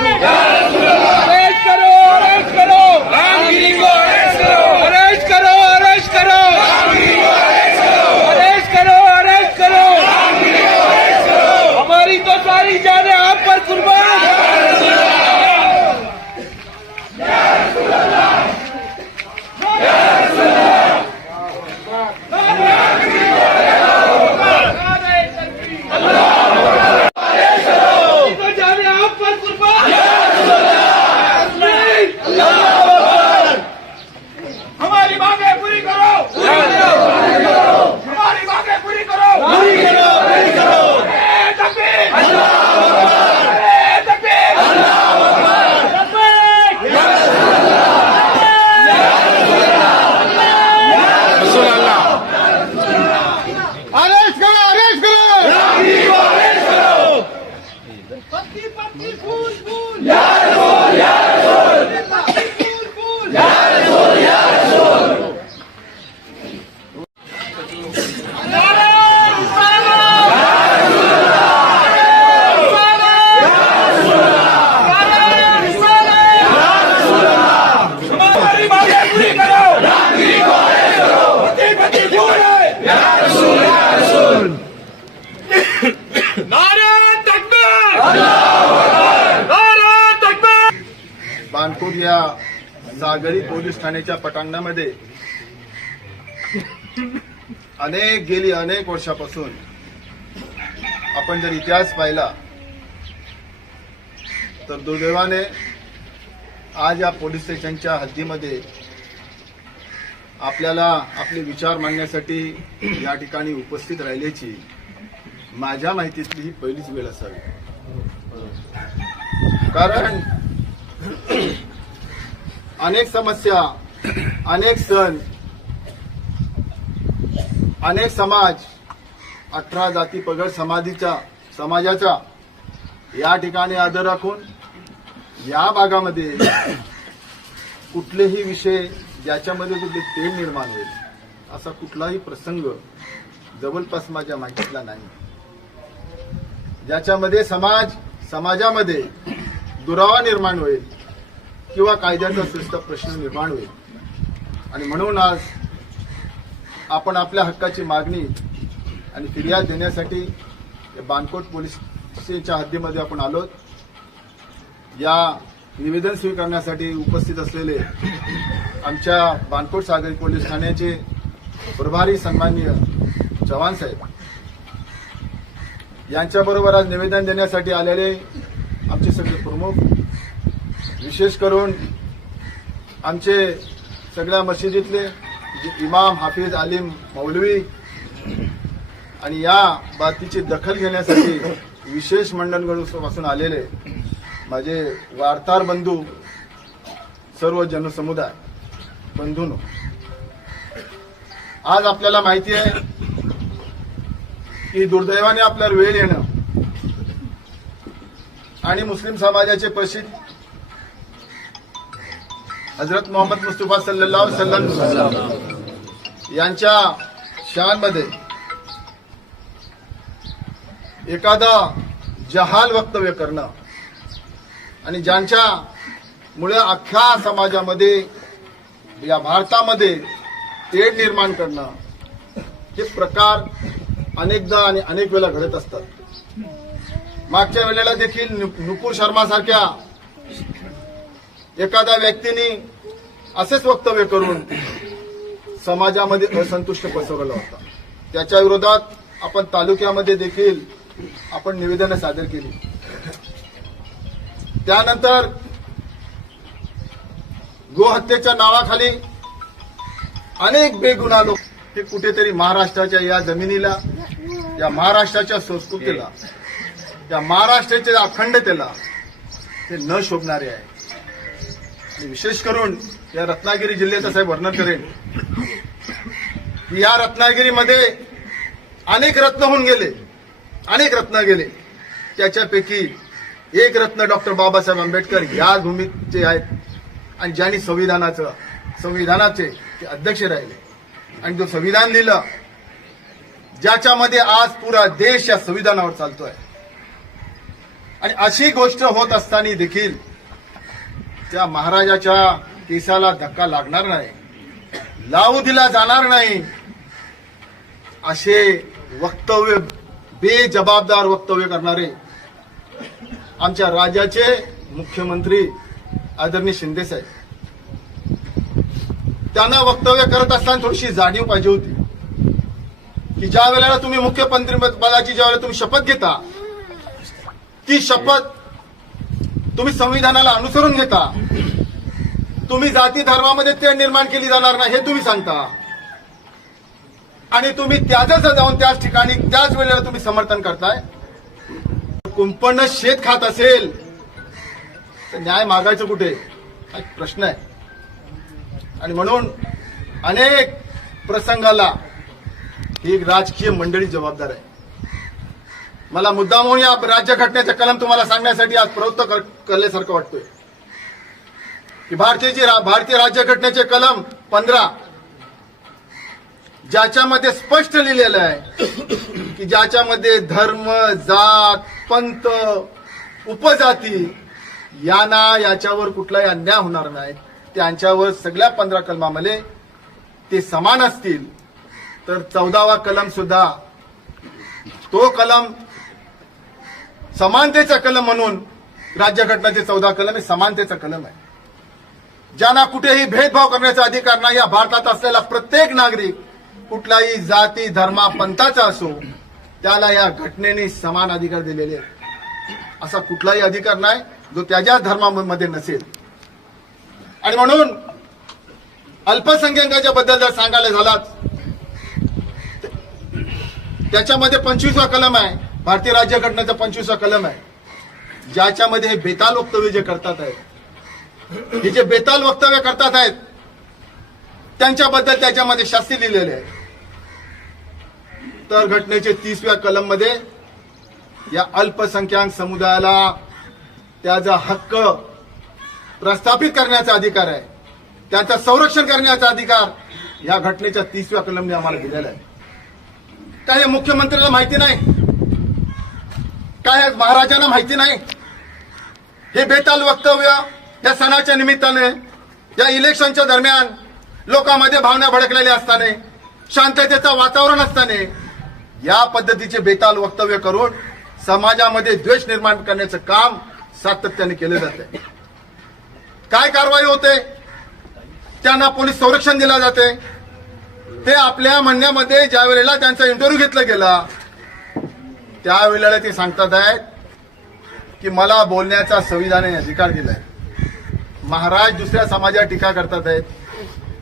China. Police ठाण्याच्या पटांगणामध्ये. अनेक गेली अनेक वर्षापासून. आपण जर इतिहास पाहिला तर दुर्दैवाने आज या पोलीस स्टेशनच्या हद्दीमध्ये आपल्याला आपले विचार मांडण्यासाठी या ठिकाणी उपस्थित राहिल्याची माझ्या माहितीतली ही पहिलीच वेळ असावी. कारण अनेक समस्या अनेक सण अनेक समाज अठरा जाती पगड समाधीच्या समाजाचा या ठिकाणी आदर राखून या भागामध्ये कुठलेही विषय ज्याच्यामध्ये कुठले तेल निर्माण होईल असा कुठलाही प्रसंग जवळपास माझ्या माहितीतला नाही. ज्याच्यामध्ये समाज समाजामध्ये दुरावा निर्माण होईल किंवा कायद्याचा शिस्त प्रश्न निर्माण होईल. आणि म्हणून आज आपण आपल्या हक्काची मागणी आणि फिर्याद देण्यासाठी बानकोट पोलिसच्या हद्दीमध्ये आपण आलोत या निवेदन स्वीकारण्यासाठी उपस्थित असलेले आमच्या बानकोट सागरी पोलीस ठाण्याचे प्रभारी सन्माननीय चव्हाण साहेब यांच्याबरोबर आज निवेदन देण्यासाठी आलेले आमचे सगळे प्रमुख विशेष करून आमचे सगळ्या मशिदीतले जे इमाम हाफिज आलिम मौलवी आणि या बाबतीची दखल घेण्यासाठी विशेष मंडळगडूपासून आलेले माझे वार्ताहर बंधू सर्व जनसमुदाय बंधून आज आपल्याला माहिती आहे की दुर्दैवाने आपल्यावर वेळ येणं आणि मुस्लिम समाजाचे प्रसिद्ध हजरत मोहम्मद मुस्तफा सल्ला अलैहि यांच्या शानमध्ये एखादा जहाल वक्तव्य करणं आणि ज्यांच्या मुळे अख्ख्या समाजामध्ये या भारतामध्ये तेढ निर्माण करणं हे प्रकार अनेकदा आणि अनेक वेळा घडत असतात. मागच्या वेळेला देखील नु- नुपूर शर्मा सारख्या एखाद्या व्यक्तीने असेच वक्तव्य करून समाजामध्ये असंतुष्ट पसरवला होता. त्याच्या विरोधात आपण तालुक्यामध्ये देखील आपण निवेदनं सादर केली. त्यानंतर गोहत्येच्या नावाखाली अनेक बेगुन्हा लोक हे कुठेतरी महाराष्ट्राच्या या जमिनीला या महाराष्ट्राच्या संस्कृतीला या महाराष्ट्राच्या अखंडतेला हे न शोभणारे आहे विशेष करून या रत्नागिरी जिल्ह्याचं साहेब वर्णन करेन. की या रत्नागिरीमध्ये अनेक रत्न होऊन गेले. अनेक रत्न गेले. त्याच्यापैकी एक रत्न डॉक्टर बाबासाहेब आंबेडकर या भूमीचे आहेत. आणि ज्यांनी संविधानाचं संविधानाचे ते अध्यक्ष राहिले. आणि जो संविधान लिहिलं ज्याच्यामध्ये आज पुरा देश या संविधानावर चालतोय. आणि अशी गोष्ट होत असताना देखील त्या महाराजाच्या केसाला धक्का लागणार नाही लावू दिला जाणार नाही. असे वक्तव्य बेजबाबदार वक्तव्य करणारे आमच्या राज्याचे मुख्यमंत्री आदरणीय शिंदे साहेब. त्यांना वक्तव्य करत असताना थोडीशी जाणीव पाहिजे होती की ज्या वेळेला तुम्ही मुख्यमंत्री पदाची ज्या वेळेला तुम्ही शपथ घेता ती शपथ तुम्ही संविधानाला अनुसरून घेता. तुम्ही जाती धर्मामध्ये ते निर्माण केली जाणार नाही हे तुम्ही सांगता. आणि तुम्ही त्याच जाऊन त्याच ठिकाणी त्याच वेळेला तुम्ही समर्थन करताय. कुंपण शेत खात असेल तर न्याय मागायचं कुठे? हा प्रश्न आहे. आणि म्हणून अनेक प्रसंगाला ही एक राजकीय मंडळी जबाबदार आहे. मला मुद्दा म्हणून या राज्यघटनेचा कलम तुम्हाला सांगण्यासाठी आज प्रवृत्त करल्यासारखं वाटतोय. की भारतीय भारतीय राज्यघटनेचे कलम पंधरा ज्याच्यामध्ये स्पष्ट लिहिलेलं आहे की ज्याच्यामध्ये धर्म जात पंत उपजाती यांना याच्यावर कुठलाही अन्याय होणार नाही. त्यांच्यावर सगळ्या पंधरा कलमामध्ये ते समान असतील. तर चौदावा कलम सुद्धा तो कलम समानतेचा कलम म्हणून राज्यघटनेचे चौदा कलम हे समानतेचा कलम आहे. ज्यांना कुठेही भेदभाव करण्याचा अधिकार नाही या भारतात असलेला प्रत्येक नागरिक कुठलाही जाती धर्मा पंथाचा असो त्याला या घटनेने समान अधिकार दिलेले आहेत. असा कुठलाही अधिकार नाही जो त्याच्या धर्मामध्ये नसेल. आणि म्हणून अल्पसंख्याकाच्या बद्दल जर सांगायला झालात त्याच्यामध्ये पंचवीसवा कलम आहे भारतीय राज्यघटनेचा पंचवीसवा कलम आहे. ज्याच्यामध्ये हे बेताल वक्तव्य जे करतात आहेत हे जे बेताल वक्तव्य करतात आहेत त्यांच्याबद्दल त्याच्यामध्ये शास्ती लिहिलेले आहे. तर घटनेचे तीसव्या कलममध्ये या अल्पसंख्याक समुदायाला त्याचा हक्क प्रस्थापित करण्याचा अधिकार आहे. त्याचं संरक्षण करण्याचा अधिकार या घटनेच्या तीसव्या कलमने आम्हाला दिलेला आहे. काय मुख्यमंत्र्याला मुख्यमंत्र्यांना माहिती नाही? काय महाराजांना माहिती नाही. हे बेताल वक्तव्य या सणाच्या निमित्ताने या इलेक्शनच्या दरम्यान लोकांमध्ये भावना भडकलेल्या असताना शांततेचं वातावरण असताना या पद्धतीचे बेताल वक्तव्य करून समाजामध्ये द्वेष निर्माण करण्याचं काम सातत्याने केलं जाते काय कारवाई होते? त्यांना पोलीस संरक्षण दिलं जाते ते आपल्या म्हणण्यामध्ये ज्या वेळेला त्यांचा इंटरव्ह्यू घेतला गेला त्यावेळेला ते सांगतात आहेत की मला बोलण्याचा संविधानाने अधिकार दिलाय. महाराज दुसऱ्या समाजावर टीका करतात आहेत.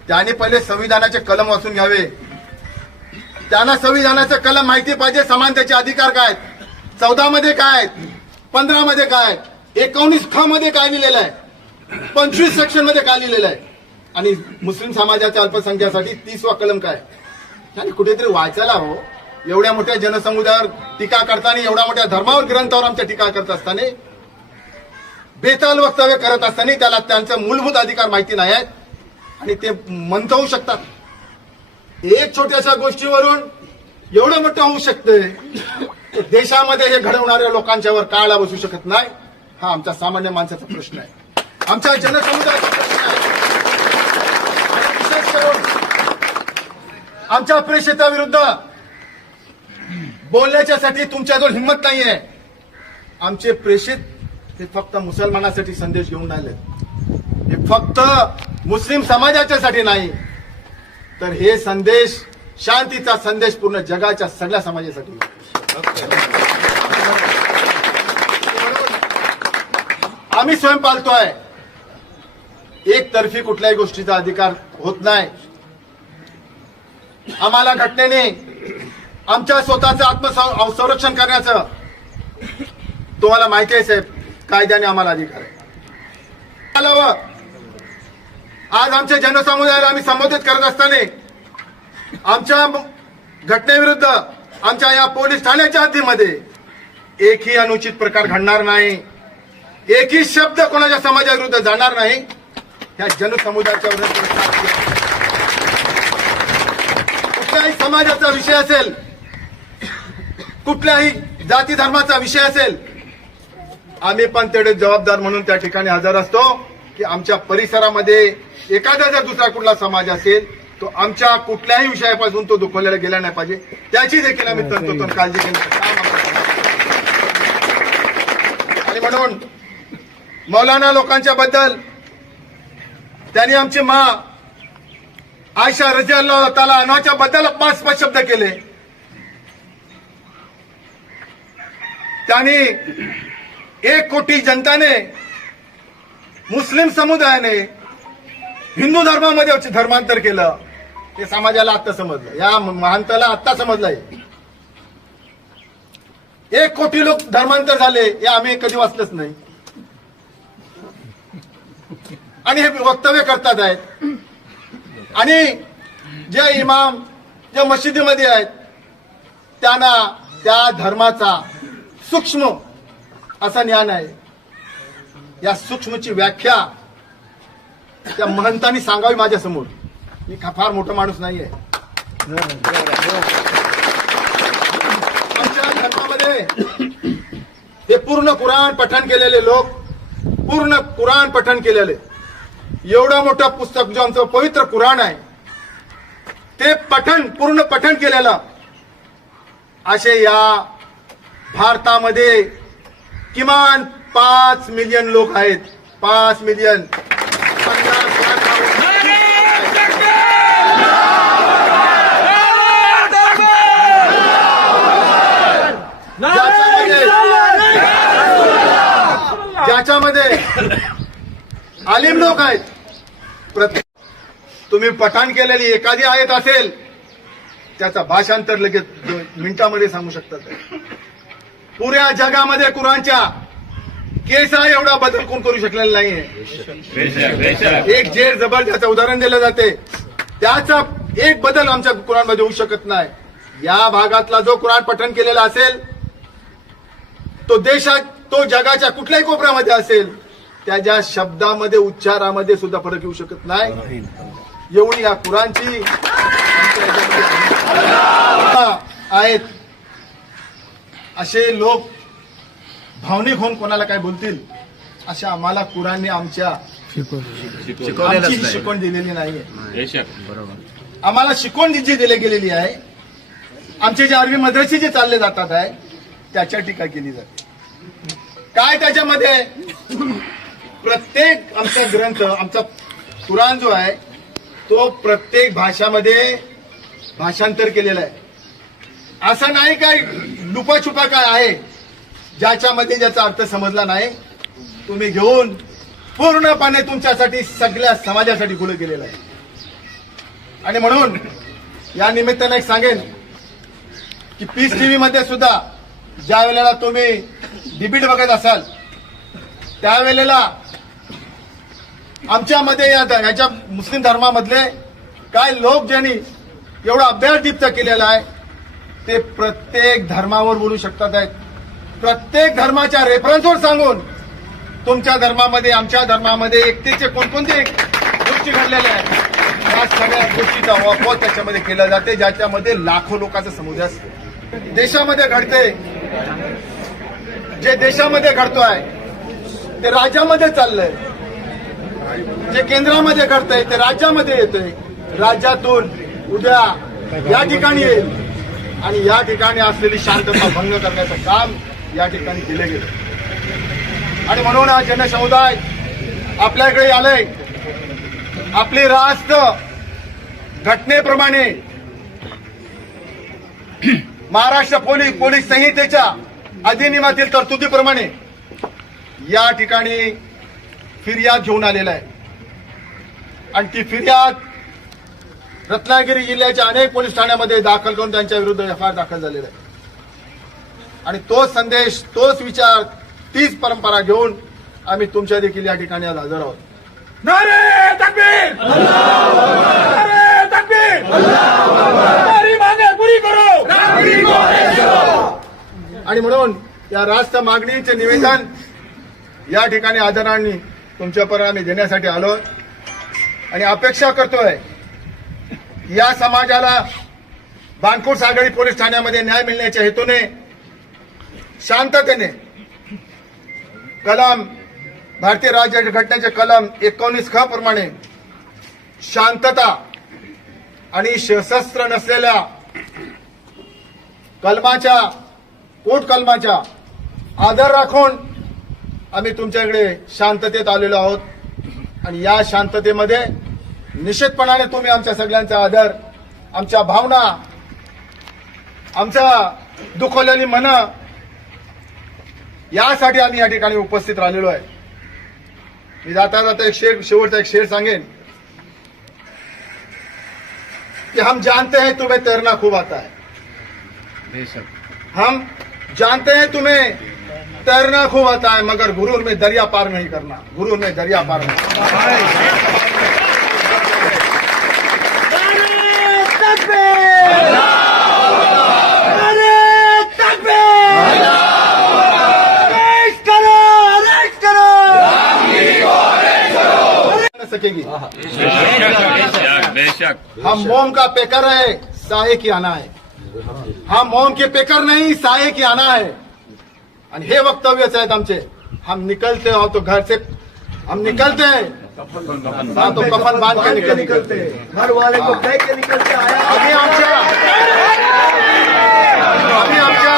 त्यांनी पहिले संविधानाचे कलम वाचून घ्यावे. त्यांना संविधानाचं कलम माहिती पाहिजे समानतेचे अधिकार काय चौदा मध्ये काय पंधरा मध्ये काय एकोणीस ख मध्ये काय लिहिलेलं आहे? पंचवीस सेक्शनमध्ये काय लिहिलेलं आहे? आणि मुस्लिम समाजाच्या अल्पसंख्यासाठी तीसवा कलम काय? आणि कुठेतरी वाचायला हो एवढ्या मोठ्या जनसमुदायावर टीका करताना एवढ्या मोठ्या धर्मावर ग्रंथावर आमच्या टीका करत असताना बेताल वक्तव्य करत असताना त्याला त्यांचे मूलभूत अधिकार माहिती नाही आहेत आणि ते मंथवू शकतात. एक छोट्याशा गोष्टीवरून एवढं मोठं होऊ शकते देशामध्ये हे घडवणाऱ्या लोकांच्यावर काळा बसू शकत नाही हा आमचा सामान्य माणसाचा प्रश्न आहे. आमच्या जनसमुदायाचा प्रश्न आहे. आमच्या प्रेषिता विरुद्ध बोलण्याच्यासाठी तुमच्याजवळ हिंमत नाहीये. आमचे प्रेषित हे फक्त मुसलमानासाठी संदेश घेऊन आले हे फक्त मुस्लिम समाजाच्यासाठी नाही. तर हे संदेश शांतीचा संदेश पूर्ण जगाच्या सगळ्या समाजासाठी. आम्ही स्वयं पालतोय. एकतर्फी कुठल्याही गोष्टीचा अधिकार होत नाही. आम्हाला घटनेने आमच्या स्वतःचं आत्मसंरक्षण करण्याचं. तुम्हाला माहिती आहे साहेब कायद्याने आम्हाला अधिकार आहे. आज आमच्या जनसमुदायाला आम्ही संबोधित करत असताना आमच्या घटनेविरुद्ध आमच्या या पोलीस ठाण्याच्या हद्दीमध्ये एकही अनुचित प्रकार घडणार नाही. एकही शब्द कोणाच्या समाजाविरुद्ध जाणार नाही. ह्या जनसमुदायाच्या विरुद्ध कुठल्याही समाजाचा विषय असेल कुठल्याही जाती धर्माचा विषय असेल आम्ही पण तेवढे जबाबदार म्हणून त्या ठिकाणी हजर असतो की आमच्या परिसरामध्ये एखादा जर दुसरा कुठला समाज असेल तो आमच्या कुठल्याही विषयापासून तो दुखवलेला गेला नाही पाहिजे. त्याची देखील आम्ही तंतोतंत काळजी करावं. आणि म्हणून मौलाना लोकांच्या बद्दल त्यांनी आमची मा आयशा रजी अल्लाह ताला अनाच्या बद्दल अपमानास्पद शब्द केले. त्यांनी एक कोटी जनताने मुस्लिम समुदायाने हिंदू धर्मामध्ये धर्मांतर केलं हे समाजाला आता समजलं. या महानताला आता समजलंय. एक कोटी लोक धर्मांतर झाले हे आम्ही कधी वाचलंच नाही. आणि हे वक्तव्य करतात आहेत. आणि जे इमाम जे मशिदीमध्ये आहेत त्यांना त्या धर्माचा सूक्ष्म असा ज्ञान आहे. या सूक्ष्मची व्याख्या त्या महंतांनी सांगावी माझ्यासमोर. मी का- फार मोठा माणूस नाहीये. आमच्या धर्मामध्ये हे पूर्ण कुराण पठण केलेले लोक पूर्ण कुराण पठण केलेले. एवढं मोठं पुस्तक जो आमचं पवित्र कुराण आहे ते पठण पूर्ण पठण केलेलं असे या भारतामध्ये किमान पाच मिलियन लोक आहेत. पाच मिलियन. पन्नास लाख ज्याच्यामध्ये आलिम लोक आहेत. प्रत्येक तुम्ही पठाण केलेली एखादी आयत असेल त्याचा भाषांतर लगेच मिनिटामध्ये सांगू शकतात. पुऱ्या जगामध्ये कुराणच्या केसा एवढा बदल कोण करू शकलेला नाहीये. एक जेर जबर ज्याचं उदाहरण दिलं जाते त्याचा एक बदल आमच्या कुराणमध्ये होऊ शकत नाही. या भागातला जो कुराण पठण केलेला असेल तो देशात तो जगाच्या कुठल्याही कोपऱ्यामध्ये असेल त्याच्या शब्दामध्ये उच्चारामध्ये सुद्धा फरक येऊ शकत नाही. एवढी या कुराणची आहेत. असे लोक भावनिक होऊन कोणाला काय बोलतील? अशा आम्हाला कुराणने आमच्या आमची शिकवण दिलेली नाहीये. आम्हाला शिकवण जी दिली गेलेली आहे आमचे जे अरबी मद्रसे जे चालले जातात आहे त्याच्या टीका केली जाते. काय त्याच्यामध्ये? प्रत्येक आमचा ग्रंथ आमचा कुराण जो आहे तो प्रत्येक भाषामध्ये भाषांतर केलेला आहे. असं नाही काय लुपाछुपा काय आहे? ज्याच्यामध्ये ज्याचा अर्थ समजला नाही तुम्ही घेऊन पूर्णपणे तुमच्यासाठी सगळ्या समाजासाठी खुलं केलेलं आहे. आणि म्हणून या निमित्ताने एक सांगेन की पीस टीव्ही मध्ये सुद्धा ज्या वेळेला तुम्ही डिबेट बघत असाल त्यावेळेला आमच्यामध्ये या ह्याच्या मुस्लिम धर्मामधले काय लोक ज्यांनी एवढा अभ्यास दीप्त केलेला आहे ते प्रत्येक धर्मावर बोलू शकतात आहेत. प्रत्येक धर्माच्या रेफरन्सवर सांगून तुमच्या धर्मामध्ये आमच्या धर्मामध्ये एकतेचे कोणकोणते गोष्टी घडलेल्या आहेत? या सगळ्या गोष्टीचा वापर त्याच्यामध्ये केला जाते ज्याच्यामध्ये लाखो लोकांचा समुदाय असतो. देशामध्ये घडते. जे देशामध्ये घडतोय ते राज्यामध्ये चाललंय. जे केंद्रामध्ये घडतंय ते राज्यामध्ये येतंय. राज्यातून उद्या या ठिकाणी येईल. आणि या ठिकाणी असलेली शांतता भंग करण्याचं काम या ठिकाणी केलं गेलं. आणि म्हणून हा जनसमुदाय आपल्याकडे आलंय. आपली रास्त घटनेप्रमाणे महाराष्ट्र पोलीस पोलीस संहितेच्या अधिनियमातील तरतुदीप्रमाणे या ठिकाणी फिर्याद घेऊन आलेला आहे. आणि ती फिर्याद रत्नागिरी जिल्ह्याच्या अनेक पोलीस ठाण्यामध्ये दाखल करून त्यांच्या विरुद्ध एफ आय दाखल झालेला आहे. आणि तोच संदेश तोच विचार तीच परंपरा घेऊन आम्ही तुमच्या देखील या ठिकाणी आज हजर आहोत. आणि म्हणून या रास्त मागणीचे निवेदन या ठिकाणी आदरांनी तुमच्यापर्यंत आम्ही देण्यासाठी आलो आणि अपेक्षा करतोय या समाजाला बाणकोट सागरी पोलीस ठाण्यामध्ये न्याय मिळण्याच्या हेतूने शांततेने कलम भारतीय राज्य घटनेचे कलम एकोणीस ख प्रमाणे शांतता आणि सशस्त्र नसलेल्या कलमाच्या कोट कलमाच्या आदर राखून आम्ही तुमच्याकडे शांततेत आलेलो आहोत. आणि या शांततेमध्ये निश्चितपणाने तुम्ही आमच्या सगळ्यांचा आदर आमच्या भावना आमच्या दुखवलेली मन यासाठी आम्ही या ठिकाणी उपस्थित राहिलेलो आहे. मी जाता जाता एक शेर शेवटचा एक शेर सांगेन. कि हम जानते हैं तुम्हें तैरना खूब आता है. हम जानते हैं तुम्हें तैरना खूब आता है मगर गुरूर में दरिया पार नहीं करना गुरूर में दरिया पार नहीं सकेगी। बेशक बेशक हम मोम का पेकर है साये की आना है। हम मोम के पेकर नहीं साये की आना है। आणि हे वक्तव्यच आहेत आमचे हम निकलते हो तो घर से हम निकलते हैं। हाँ, तो कफन बाँध के निकल। निकलते घर वाले को कह के निकल के आया अभी आमच्या अभी आमच्या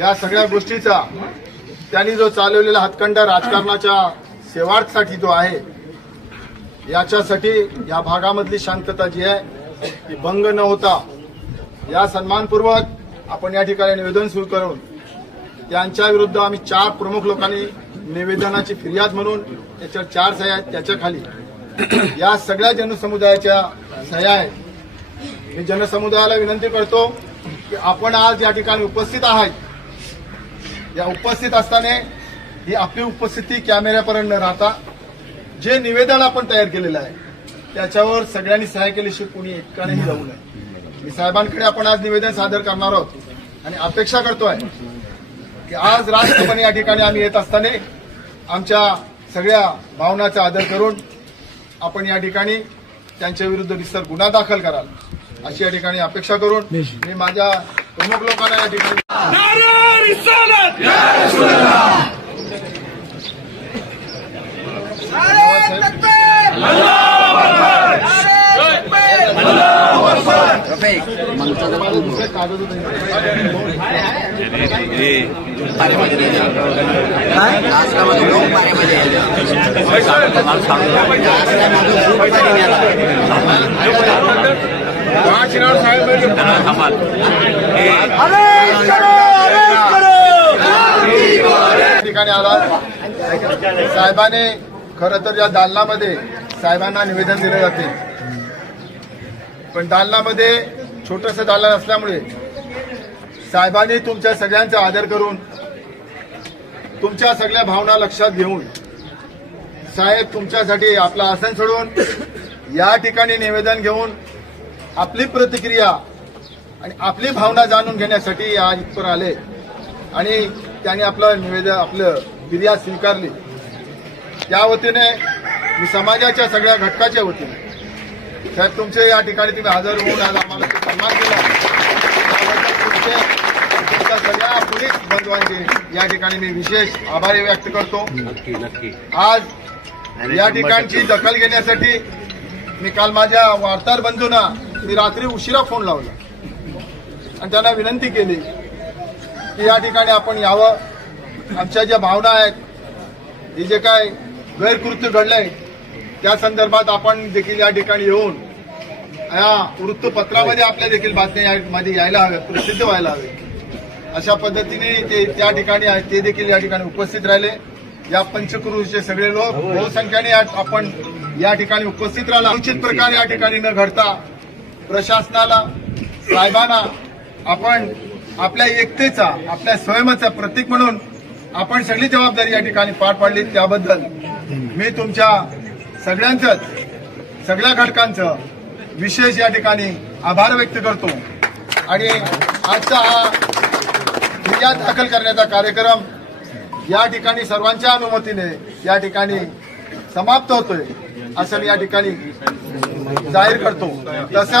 या सगळ्या गोष्टीचा त्यांनी जो चालवलेला हातखंडा राजकारणाच्या सेवार्थसाठी जो आहे याच्यासाठी या भागामधली शांतता जी आहे ती भंग न होता या सन्मानपूर्वक आपण या ठिकाणी निवेदन सुरू करून त्यांच्या विरुद्ध आम्ही चार प्रमुख लोकांनी निवेदनाची फिर्याद म्हणून त्याच्यावर चार सह्या आहेत त्याच्याखाली. या सगळ्या जनसमुदायाच्या सह्या आहेत. मी जनसमुदायाला विनंती करतो की आपण आज या ठिकाणी उपस्थित आहात. या उपस्थित असताना ही आपली उपस्थिती कॅमेऱ्यापर्यंत न राहता जे निवेदन आपण तयार केलेलं आहे त्याच्यावर सगळ्यांनी सहाय्य केल्याशिवाय कुणी एकानेही जाऊ नये. मी साहेबांकडे आपण आज निवेदन सादर करणार आहोत आणि अपेक्षा करतोय की आज राष्ट्रपणे या ठिकाणी आम्ही येत असताना आमच्या सगळ्या भावनाचा आदर करून आपण या ठिकाणी त्यांच्या विरुद्ध विस्तार गुन्हा दाखल कराल अशी या ठिकाणी अपेक्षा करून मी माझ्या प्रमुख लोकांना या ठिकाणी ठिकाणी आला. साहेबाने खरं तर या दालनामध्ये साहेबांना निवेदन दिले जाते. पण दालनामध्ये छोटस दालन असल्यामुळे साहेबांनी तुमच्या सगळ्यांचा आदर करून तुमच्या सगळ्या भावना लक्षात घेऊन साहेब तुमच्यासाठी आपलं आसन सोडून या ठिकाणी निवेदन घेऊन आपली प्रतिक्रिया आणि आपली भावना जाणून घेण्यासाठी आज इथपर आले. आणि त्यांनी आपलं निवेदन आपलं फिर्याद स्वीकारली. त्या वतीने मी समाजाच्या सगळ्या घटकाच्या वतीने साहेब तुमचे या ठिकाणी तुम्ही हजर होऊन आज आम्हाला सन्मान तुमच्या सगळ्या पोलीस बंधवांचे या ठिकाणी मी विशेष आभारी व्यक्त करतो. आज या ठिकाणची दखल घेण्यासाठी मी काल माझ्या वार्ताहर बंधूंना मी रात्री उशिरा फोन लावला. आणि त्यांना विनंती केली की या ठिकाणी आपण यावं. आमच्या ज्या भावना आहेत हे जे काय गैरकृत्य घडलंय त्या संदर्भात आपण देखील या ठिकाणी येऊन या वृत्तपत्रामध्ये आपल्या देखील बातम्या मध्ये यायला हव्यात प्रसिद्ध व्हायला हवे अशा पद्धतीने ते त्या ठिकाणी आहेत ते देखील या ठिकाणी उपस्थित राहिले. या पंचक्रोशीचे सगळे लोक बहुसंख्याने आपण या ठिकाणी उपस्थित राहिला. उचित प्रकारे या ठिकाणी न घडता प्रशासनाला साहेबांना आपण आपल्या एकतेचा आपल्या स्वयंचा प्रतीक म्हणून आपण सगळी जबाबदारी या ठिकाणी पार पाडली. त्याबद्दल मी तुमच्या सगळ्यांचंच सगळ्या घटकांचं विशेष या ठिकाणी आभार व्यक्त करतो. आणि आजचा हा फिर्याद दाखल करण्याचा कार्यक्रम या ठिकाणी सर्वांच्या अनुमतीने या ठिकाणी समाप्त होतोय. असं मी या ठिकाणी जाहीर करतो. तसं